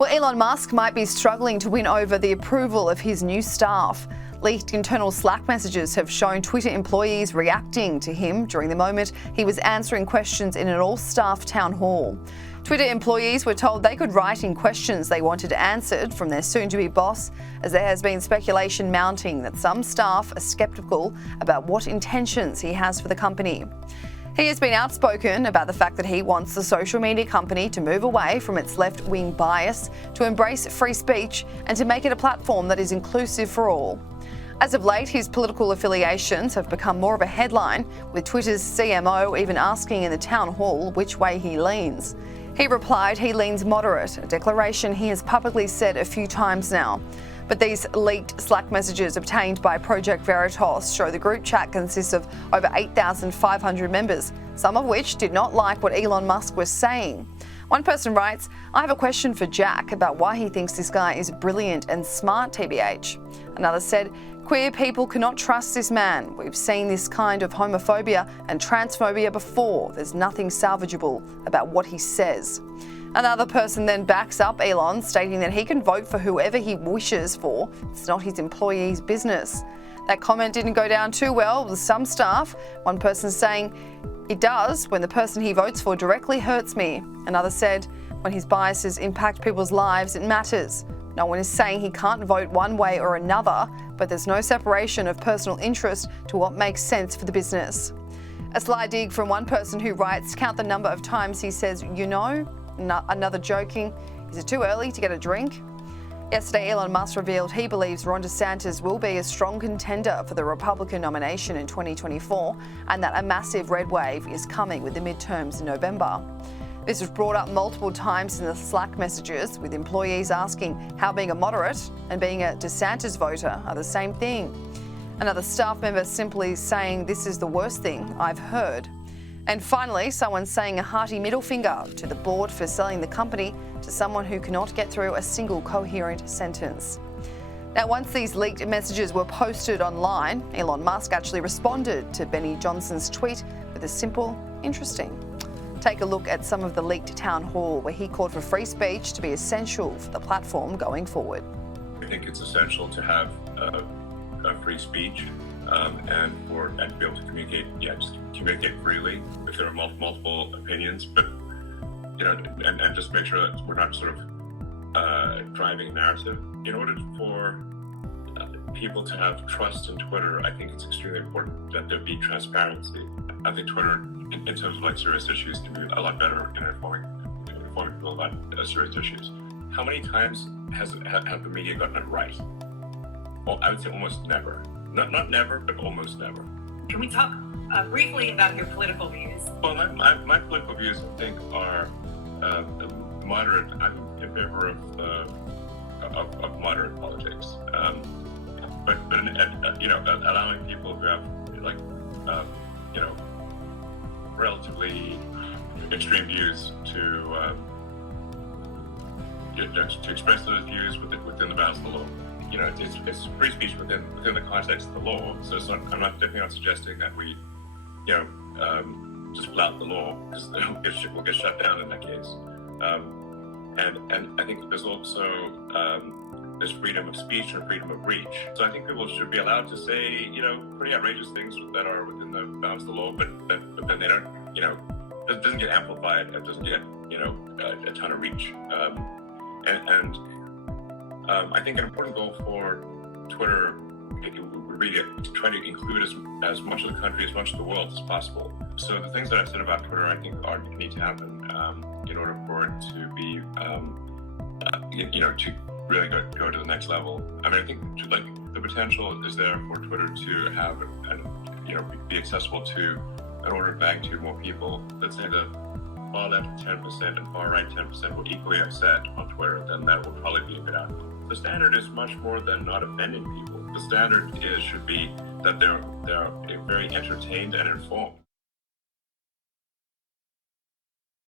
Well, Elon Musk might be struggling to win over the approval of his new staff. Leaked internal Slack messages have shown Twitter employees reacting to him during the moment he was answering questions in an all-staff town hall. Twitter employees were told they could write in questions they wanted answered from their soon-to-be boss, as there has been speculation mounting that some staff are sceptical about what intentions he has for the company. He has been outspoken about the fact that he wants the social media company to move away from its left-wing bias, to embrace free speech, and to make it a platform that is inclusive for all. As of late, his political affiliations have become more of a headline, with Twitter's CMO even asking in the town hall which way he leans. He replied he leans moderate, a declaration he has publicly said a few times now. But these leaked Slack messages obtained by Project Veritas show the group chat consists of over 8,500 members, some of which did not like what Elon Musk was saying. One person writes, "I have a question for Jack about why he thinks this guy is brilliant and smart, TBH. Another said, "Queer people cannot trust this man. We've seen this kind of homophobia and transphobia before. There's nothing salvageable about what he says." Another person then backs up Elon, stating that he can vote for whoever he wishes for. It's not his employees' business. That comment didn't go down too well with some staff. One person saying, "It does when the person he votes for directly hurts me." Another said, "When his biases impact people's lives, it matters. No one is saying he can't vote one way or another, but there's no separation of personal interest to what makes sense for the business." A sly dig from one person who writes, "Count the number of times he says, you know." Another joking, "Is it too early to get a drink?" Yesterday, Elon Musk revealed he believes Ron DeSantis will be a strong contender for the Republican nomination in 2024, and that a massive red wave is coming with the midterms in November. This was brought up multiple times in the Slack messages, with employees asking how being a moderate and being a DeSantis voter are the same thing. Another staff member simply saying, "This is the worst thing I've heard." And finally, someone saying a hearty middle finger to the board for selling the company to someone who cannot get through a single coherent sentence. Now, once these leaked messages were posted online, Elon Musk actually responded to Benny Johnson's tweet with a simple, "Interesting." Take a look at some of the leaked town hall where he called for free speech to be essential for the platform going forward. I think it's essential to have a free speech and to be able to communicate, just communicate freely if there are multiple opinions, but and just make sure that we're not sort of driving a narrative. In order for people to have trust in Twitter, I think it's extremely important that there be transparency. I think Twitter, in terms of like serious issues, can be a lot better in informing people about serious issues. How many times have the media gotten it right? Well, I would say almost never. Not never, but almost never. Can we talk briefly about your political views? Well, my political views, I think, are moderate. I'm in favor of moderate politics, but allowing people who have relatively extreme views to express those views within the bounds of the law. It's free speech within the context of the law. So it's not. I'm definitely not suggesting that we, just flout the law, because we'll get shut down in that case. And I think there's also there's freedom of speech and freedom of reach. So I think people should be allowed to say, pretty outrageous things that are within the bounds of the law, but then they don't, it doesn't get amplified. It doesn't get, a ton of reach. I think an important goal for Twitter would be to try to include as much of the country, as much of the world as possible. So the things that I've said about Twitter, I think need to happen in order for it to be, to really go to the next level. I mean, I think the potential is there for Twitter to have be accessible to an order of magnitude more people. Let's say the far left 10% and far right 10% were equally upset on Twitter, then that will probably be a good outcome. The standard is much more than not offending people. The standard should be that they're very entertained and informed.